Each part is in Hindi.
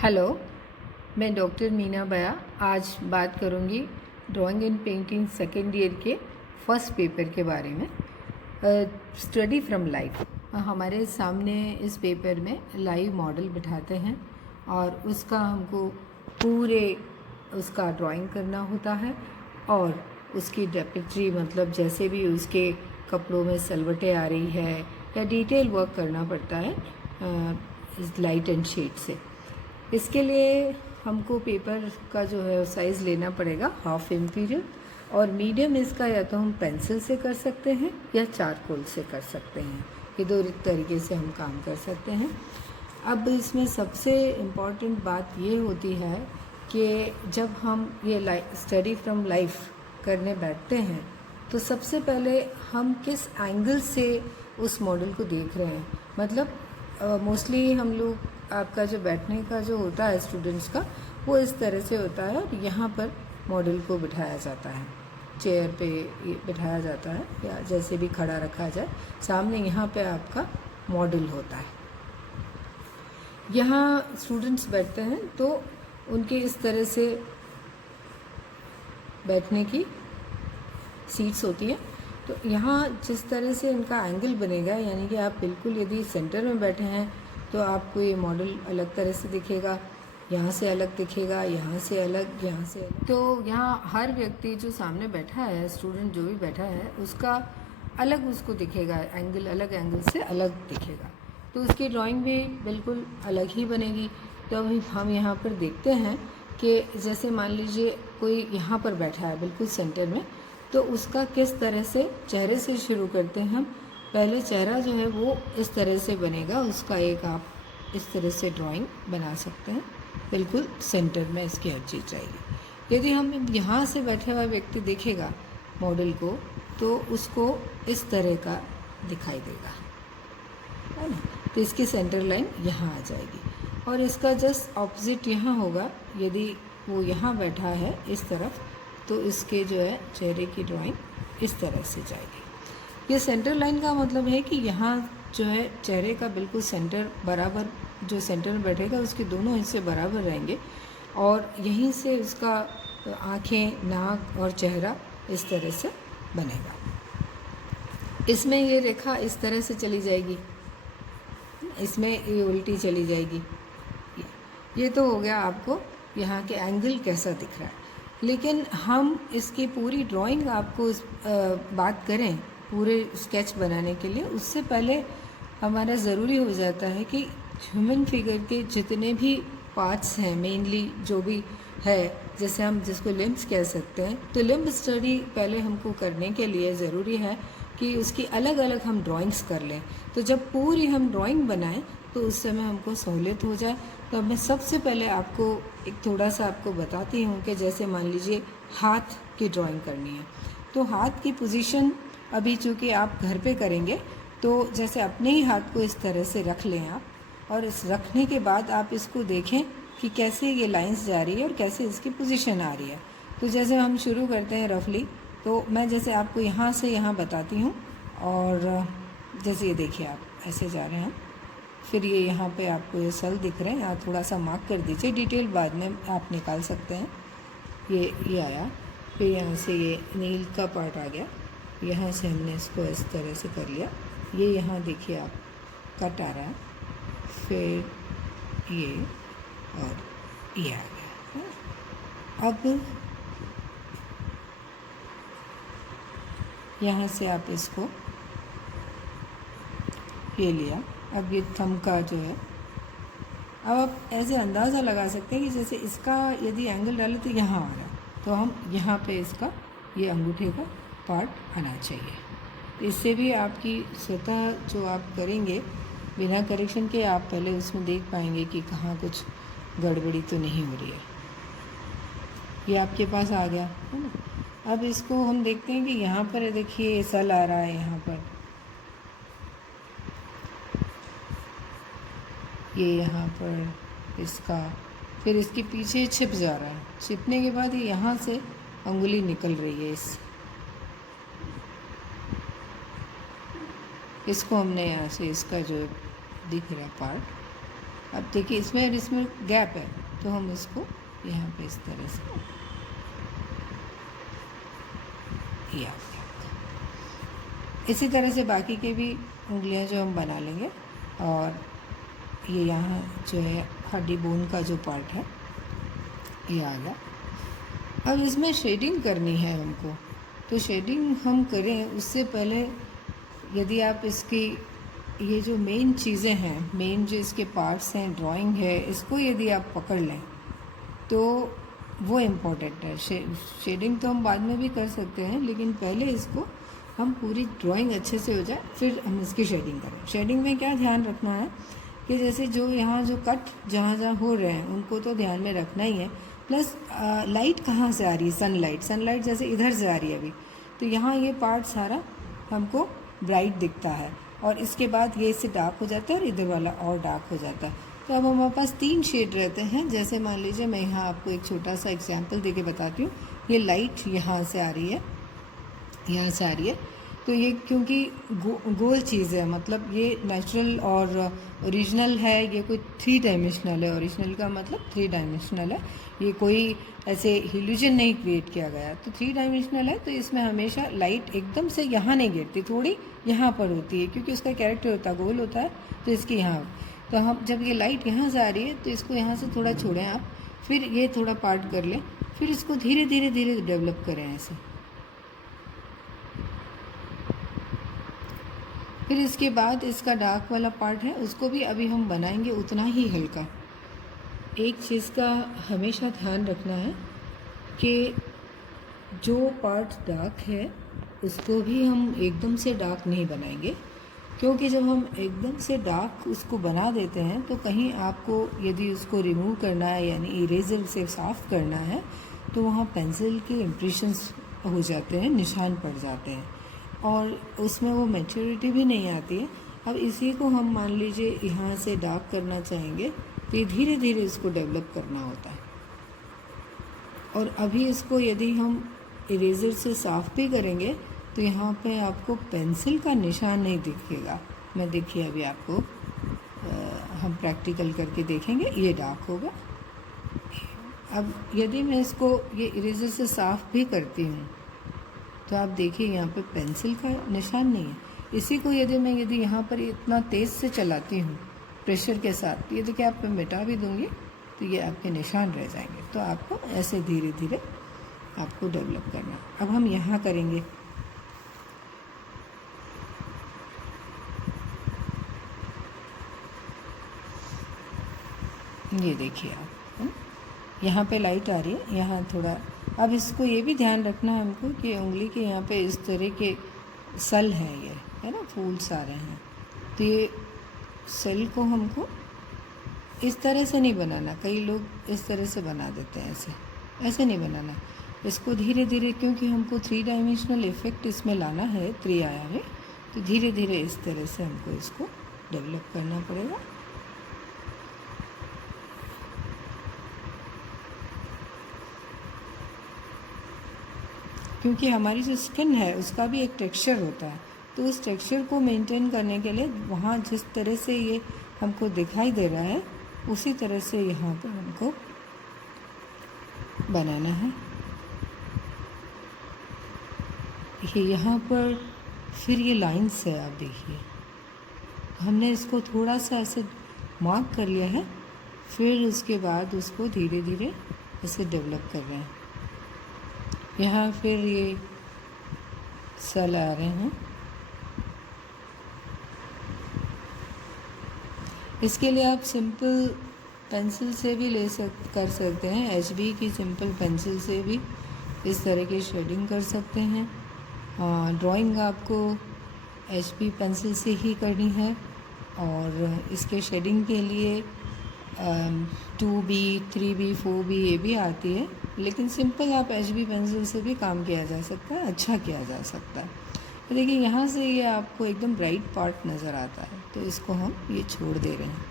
हेलो, मैं डॉक्टर मीना बया आज बात करूंगी drawing and painting second year के फर्स्ट पेपर के बारे में। Study from life. हमारे सामने इस पेपर में लाइव मॉडल बिठाते हैं और उसका हमको पूरे उसका ड्राइंग करना होता है और उसकी डेपिट्री मतलब जैसे भी उसके कपड़ों में सलवटें आ रही है या डिटेल वर्क करना पड़ता है लाइट एंड शेड से। इसके लिए हमको पेपर का जो है साइज़ लेना पड़ेगा हाफ इम्पीरियल और मीडियम इसका या तो हम पेंसिल से कर सकते हैं या चारकोल से कर सकते हैं। ये दो तरीके से हम काम कर सकते हैं। अब इसमें सबसे इम्पॉर्टेंट बात ये होती है कि जब हम ये स्टडी फ्रॉम लाइफ करने बैठते हैं तो सबसे पहले हम किस एंगल से उस मॉडल को देख रहे हैं। मतलब मोस्टली हम लोग आपका जो बैठने का जो होता है स्टूडेंट्स का वो इस तरह से होता है और यहाँ पर मॉडल को बिठाया जाता है, चेयर पे बिठाया जाता है या जैसे भी खड़ा रखा जाए। सामने यहाँ पे आपका मॉडल होता है। यहाँ स्टूडेंट्स बैठते हैं तो उनके इस तरह से बैठने की सीट्स होती हैं। तो यहाँ जिस तरह से इनका एंगल बनेगा, यानी कि आप बिल्कुल यदि सेंटर में बैठे हैं तो आपको ये मॉडल अलग तरह से दिखेगा, यहाँ से अलग दिखेगा, यहाँ से अलग, यहाँ से अलग। तो यहाँ हर व्यक्ति जो सामने बैठा है, स्टूडेंट जो भी बैठा है, उसका अलग उसको दिखेगा, एंगल अलग एंगल से अलग दिखेगा। तो उसकी ड्राइंग भी बिल्कुल अलग ही बनेगी। तो अभी हम यहाँ पर देखते हैं कि जैसे मान लीजिए कोई यहाँ पर बैठा है बिल्कुल सेंटर में, तो उसका किस तरह से चेहरे से शुरू करते हैं हम। पहले चेहरा जो है वो इस तरह से बनेगा, उसका एक आप इस तरह से ड्राइंग बना सकते हैं। बिल्कुल सेंटर में इसकी हर चीज़ जाएगी। यदि हम यहाँ से बैठे हुआ व्यक्ति देखेगा मॉडल को तो उसको इस तरह का दिखाई देगा, है ना। तो इसकी सेंटर लाइन यहाँ आ जाएगी और इसका जस्ट ऑपोजिट यहाँ होगा। यदि वो यहाँ बैठा है इस तरफ तो इसके जो है चेहरे की ड्राइंग इस तरह से जाएगी। ये सेंटर लाइन का मतलब है कि यहाँ जो है चेहरे का बिल्कुल सेंटर बराबर, जो सेंटर में बैठेगा उसके दोनों हिस्से बराबर रहेंगे और यहीं से उसका आँखें, नाक और चेहरा इस तरह से बनेगा। इसमें ये रेखा इस तरह से चली जाएगी, इसमें ये उल्टी चली जाएगी। ये तो हो गया आपको यहाँ के एंगल कैसा दिख रहा है। लेकिन हम इसकी पूरी ड्राइंग आपको बात करें पूरे स्केच बनाने के लिए, उससे पहले हमारा ज़रूरी हो जाता है कि ह्यूमन फिगर के जितने भी पार्ट्स हैं, मेनली जो भी है, जैसे हम जिसको लिम्ब्स कह सकते हैं, तो लिम्ब स्टडी पहले हमको करने के लिए ज़रूरी है कि उसकी अलग अलग हम ड्राइंग्स कर लें। तो जब पूरी हम ड्राइंग बनाएं तो उस समय हमको सहूलियत हो जाए। तो अब मैं सबसे पहले आपको एक थोड़ा सा आपको बताती हूँ कि जैसे मान लीजिए हाथ की ड्राइंग करनी है तो हाथ की पोजीशन अभी चूँकि आप घर पे करेंगे तो जैसे अपने ही हाथ को इस तरह से रख लें आप, और इस रखने के बाद आप इसको देखें कि कैसे ये लाइंस जा रही है और कैसे इसकी पोजीशन आ रही है। तो जैसे हम शुरू करते हैं रफली, तो मैं जैसे आपको यहाँ से यहाँ बताती हूँ और जैसे ये देखिए आप ऐसे जा रहे हैं, फिर ये यहाँ पे आपको ये सल दिख रहे हैं, यहाँ थोड़ा सा मार्क कर दीजिए, डिटेल बाद में आप निकाल सकते हैं। ये आया, फिर यहाँ से ये नील का पार्ट आ गया, यहाँ से हमने इसको इस तरह से कर लिया। ये यहाँ देखिए आप कट आ रहा है, फिर ये और ये आ गया। अब यहाँ से आप इसको ये लिया। अब ये थंब का जो है, अब आप ऐसे अंदाज़ा लगा सकते हैं कि जैसे इसका यदि एंगल डाले तो यहाँ आ रहा है, तो हम यहाँ पे इसका ये अंगूठे का पार्ट आना चाहिए। इससे भी आपकी स्वतः जो आप करेंगे बिना करेक्शन के, आप पहले उसमें देख पाएंगे कि कहाँ कुछ गड़बड़ी तो नहीं हो रही है। ये आपके पास आ गया है ना। अब इसको हम देखते हैं कि यहाँ पर देखिए सल आ रहा है, यहाँ पर ये यहाँ पर इसका, फिर इसके पीछे छिप जा रहा है, छिपने के बाद ये यहाँ से अंगुली निकल रही है। इसको हमने यहाँ से इसका जो दिख रहा पार्ट अब देखिए इसमें और इसमें गैप है, तो हम इसको यहाँ पे इस तरह से ये आ गया। इसी तरह से बाकी के भी उंगलियां जो हम बना लेंगे। और ये यहाँ जो है हड्डी बोन का जो पार्ट है ये आ गया। अब इसमें शेडिंग करनी है हमको, तो शेडिंग हम करें उससे पहले यदि आप इसकी ये जो मेन चीज़ें हैं, मेन जो इसके पार्ट्स हैं, ड्राइंग है, इसको यदि आप पकड़ लें तो वो इम्पोर्टेंट है। शेडिंग तो हम बाद में भी कर सकते हैं, लेकिन पहले इसको हम पूरी ड्राइंग अच्छे से हो जाए फिर हम इसकी शेडिंग करें। शेडिंग में क्या ध्यान रखना है कि जैसे जो यहाँ जो कट जहाँ जहाँ हो रहे हैं उनको तो ध्यान में रखना ही है, प्लस लाइट कहाँ से आ रही है, सनलाइट जैसे इधर से आ रही है अभी, तो यहाँ ये पार्ट सारा हमको ब्राइट दिखता है और इसके बाद ये इससे डार्क हो जाता है और इधर वाला और डार्क हो जाता है। तो अब हमारे पास 3 शेड रहते हैं। जैसे मान लीजिए मैं यहाँ आपको एक छोटा सा एग्जांपल देके बताती हूँ। ये लाइट यहाँ से आ रही है, यहाँ से आ रही है, तो ये क्योंकि गोल चीज़ है, मतलब ये नेचुरल और ओरिजिनल है, ये कोई 3 डायमेंशनल है। ओरिजिनल का मतलब 3 डायमेंशनल है, ये कोई ऐसे इल्यूजन नहीं क्रिएट किया गया। तो 3 डायमेंशनल है, तो इसमें हमेशा लाइट एकदम से यहाँ नहीं गिरती, थोड़ी यहाँ पर होती है, क्योंकि उसका कैरेक्टर होता है गोल होता है, तो इसकी यहाँ। तो हम जब ये लाइट यहाँ से आ रही है तो इसको यहाँ से थोड़ा छोड़ें आप, फिर ये थोड़ा पार्ट कर लें, फिर इसको धीरे धीरे धीरे डेवलप करें ऐसे। फिर इसके बाद इसका डार्क वाला पार्ट है उसको भी अभी हम बनाएंगे उतना ही हल्का। एक चीज़ का हमेशा ध्यान रखना है कि जो पार्ट डार्क है उसको भी हम एकदम से डार्क नहीं बनाएंगे, क्योंकि जब हम एकदम से डार्क उसको बना देते हैं तो कहीं आपको यदि उसको रिमूव करना है, यानी इरेजर से साफ़ करना है, तो वहाँ पेंसिल के इम्प्रेशंस हो जाते हैं, निशान पड़ जाते हैं और उसमें वो मैच्योरिटी भी नहीं आती है। अब इसी को हम मान लीजिए यहाँ से डार्क करना चाहेंगे तो ये धीरे धीरे इसको डेवलप करना होता है। और अभी इसको यदि हम इरेज़र से साफ़ भी करेंगे तो यहाँ पे आपको पेंसिल का निशान नहीं दिखेगा। मैं देखिए अभी आपको हम प्रैक्टिकल करके देखेंगे। ये डार्क होगा। अब यदि मैं इसको ये इरेज़र से साफ़ भी करती हूँ तो आप देखिए यहाँ पे पेंसिल का निशान नहीं है। इसी को यदि यहाँ पर इतना तेज़ से चलाती हूँ प्रेशर के साथ, ये देखिए आप मिटा भी दूँगी तो ये आपके निशान रह जाएंगे। तो आपको ऐसे धीरे धीरे आपको डेवलप करना। अब हम यहाँ करेंगे। ये देखिए आप, यहाँ पे लाइट आ रही है, यहाँ थोड़ा। अब इसको ये भी ध्यान रखना है हमको कि उंगली के यहाँ पे इस तरह के सल हैं, ये है ना, फूल्स आ रहे हैं, तो ये सेल को हमको इस तरह से नहीं बनाना। कई लोग इस तरह से बना देते हैं, ऐसे नहीं बनाना। इसको धीरे धीरे, क्योंकि हमको 3 डायमेंशनल इफ़ेक्ट इसमें लाना है, 3 आयाम में, तो धीरे धीरे इस तरह से हमको इसको डेवलप करना पड़ेगा। क्योंकि हमारी जो स्किन है उसका भी एक टेक्सचर होता है, तो उस टेक्सचर को मेंटेन करने के लिए वहाँ जिस तरह से ये हमको दिखाई दे रहा है उसी तरह से यहाँ पर हमको बनाना है। ये यहाँ पर फिर ये लाइंस है, आप देखिए हमने इसको थोड़ा सा ऐसे मार्क कर लिया है, फिर उसके बाद उसको धीरे धीरे ऐसे डेवलप कर रहे हैं। यहाँ फिर ये सल आ रहे हैं। इसके लिए आप सिंपल पेंसिल से भी कर सकते हैं। HB की सिंपल पेंसिल से भी इस तरह की शेडिंग कर सकते हैं। ड्राइंग आपको HB पेंसिल से ही करनी है और इसके शेडिंग के लिए 2B, 3B, 4B ये भी आती है, लेकिन सिंपल आप HB पेंसिल से भी काम किया जा सकता है, अच्छा किया जा सकता है। तो देखिए यहाँ से ये आपको एकदम ब्राइट पार्ट नज़र आता है, तो इसको हम ये छोड़ दे रहे हैं।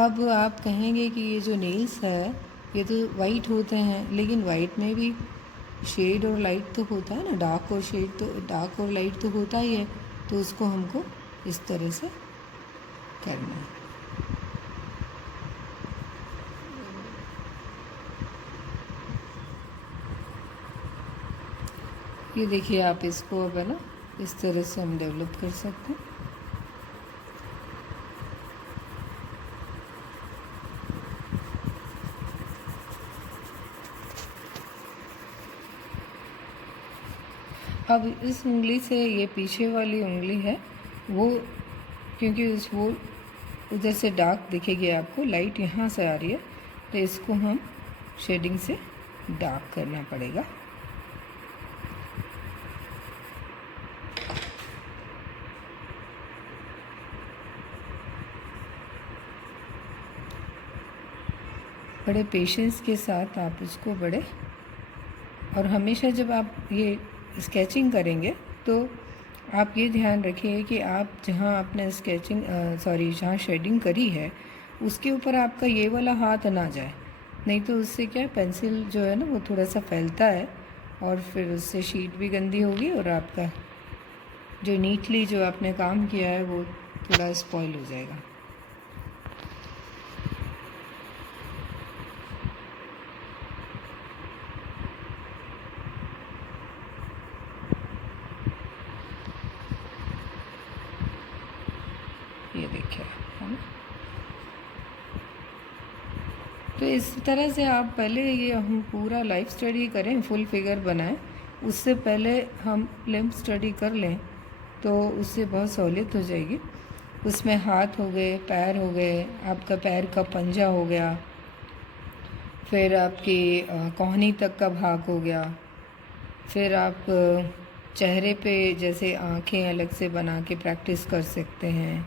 अब आप कहेंगे कि ये जो नेल्स है ये तो वाइट होते हैं, लेकिन वाइट में भी शेड और लाइट तो होता है ना, डार्क और शेड तो, डार्क और लाइट तो होता ही है, तो उसको हमको इस तरह से करना है। ये देखिए आप इसको अब है ना इस तरह से हम डेवलप कर सकते हैं। अब इस उंगली से, ये पीछे वाली उंगली है वो, क्योंकि वो उधर से डार्क दिखेगी आपको, लाइट यहाँ से आ रही है, तो इसको हम शेडिंग से डार्क करना पड़ेगा। बड़े पेशेंस के साथ आप इसको और हमेशा जब आप ये स्केचिंग करेंगे तो आप ये ध्यान रखिए कि आप जहाँ आपने जहाँ शेडिंग करी है उसके ऊपर आपका ये वाला हाथ ना जाए, नहीं तो उससे क्या है, पेंसिल जो है ना वो थोड़ा सा फैलता है और फिर उससे शीट भी गंदी होगी और आपका जो नीटली जो आपने काम किया है वो थोड़ा स्पॉइल हो जाएगा। ये देखिए है ना। तो इस तरह से आप पहले ये हम पूरा लाइफ स्टडी करें, फुल फिगर बनाएं, उससे पहले हम लिम्ब स्टडी कर लें तो उससे बहुत सहूलियत हो जाएगी। उसमें हाथ हो गए, पैर हो गए, आपका पैर का पंजा हो गया, फिर आपकी कोहनी तक का भाग हो गया, फिर आप चेहरे पे जैसे आँखें अलग से बना के प्रैक्टिस कर सकते हैं,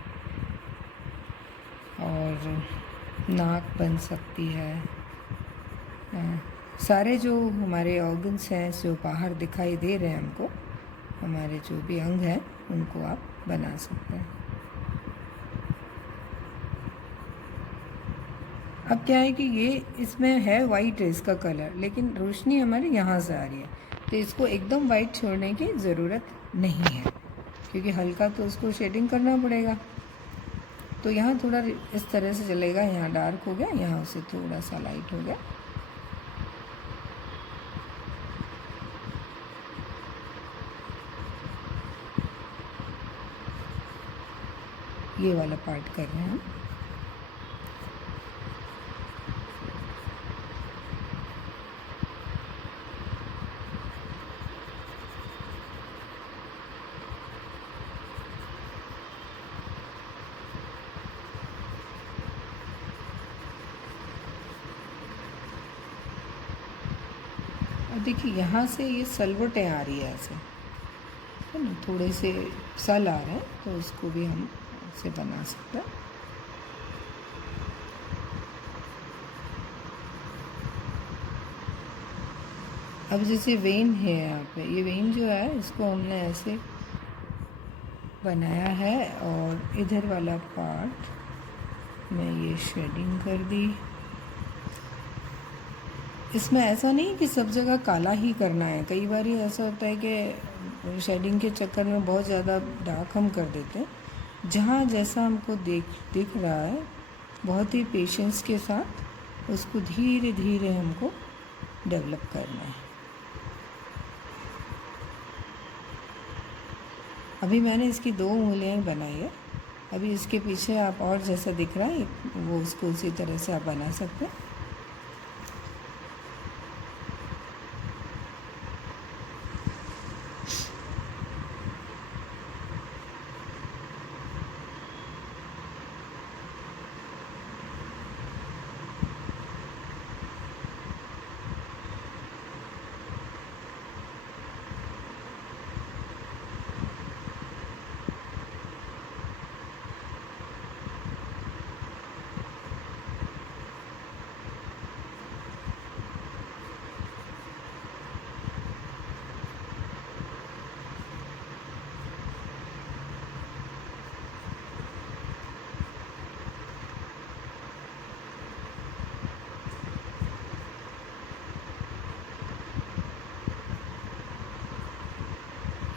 और नाक बन सकती है। सारे जो हमारे ऑर्गन्स हैं जो बाहर दिखाई दे रहे हैं हमको, हमारे जो भी अंग हैं उनको आप बना सकते हैं। अब क्या है कि ये इसमें है वाइट है इसका कलर, लेकिन रोशनी हमारे यहाँ से आ रही है, तो इसको एकदम वाइट छोड़ने की ज़रूरत नहीं है, क्योंकि हल्का तो उसको शेडिंग करना पड़ेगा। तो यहाँ थोड़ा इस तरह से चलेगा, यहाँ डार्क हो गया, यहाँ से थोड़ा सा लाइट हो गया। ये वाला पार्ट कर रहे हैं हम। और देखिए यहाँ से ये सलवटें आ रही है ऐसे, है ना, थोड़े से सल आ रहे हैं, तो उसको भी हम ऐसे बना सकते हैं। अब जैसे वेन है यहाँ पे, ये वेन जो है इसको हमने ऐसे बनाया है, और इधर वाला पार्ट में ये शेडिंग कर दी। इसमें ऐसा नहीं कि सब जगह काला ही करना है, कई बार ऐसा होता है कि शेडिंग के चक्कर में बहुत ज़्यादा डार्क हम कर देते हैं। जहाँ जैसा हमको दिख रहा है, बहुत ही पेशेंस के साथ उसको धीरे धीरे हमको डेवलप करना है। अभी मैंने इसकी 2 उंगलियाँ बनाई है, अभी इसके पीछे आप और जैसा दिख रहा है वो उसको उसी तरह से आप बना सकते हैं।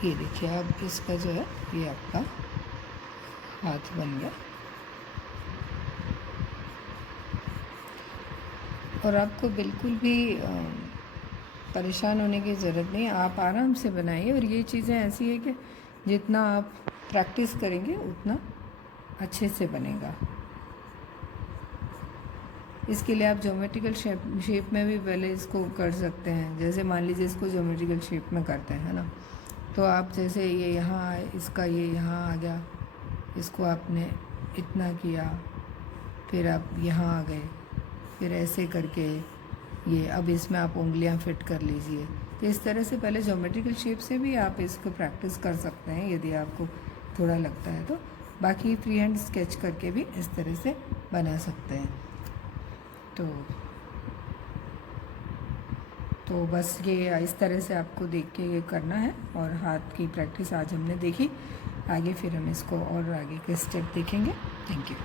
ये देखिए अब इसका जो है ये आपका हाथ बन गया। और आपको बिल्कुल भी परेशान होने की ज़रूरत नहीं, आप आराम से बनाइए। और ये चीज़ें ऐसी है कि जितना आप प्रैक्टिस करेंगे उतना अच्छे से बनेगा। इसके लिए आप ज्योमेट्रिकल शेप में भी पहले इसको कर सकते हैं। जैसे मान लीजिए इसको ज्योमेट्रिकल शेप में करते हैं ना, तो आप जैसे ये यहाँ इसका ये यहाँ आ गया, इसको आपने इतना किया, फिर आप यहाँ आ गए, फिर ऐसे करके ये अब इसमें आप उंगलियां फिट कर लीजिए। तो इस तरह से पहले ज्योमेट्रिकल शेप से भी आप इसको प्रैक्टिस कर सकते हैं यदि आपको थोड़ा लगता है तो। बाकी फ्री हैंड स्केच करके भी इस तरह से बना सकते हैं। तो बस ये इस तरह से आपको देख के ये करना है। और हाथ की प्रैक्टिस आज हमने देखी, आगे फिर हम इसको और आगे के स्टेप देखेंगे। Thank you.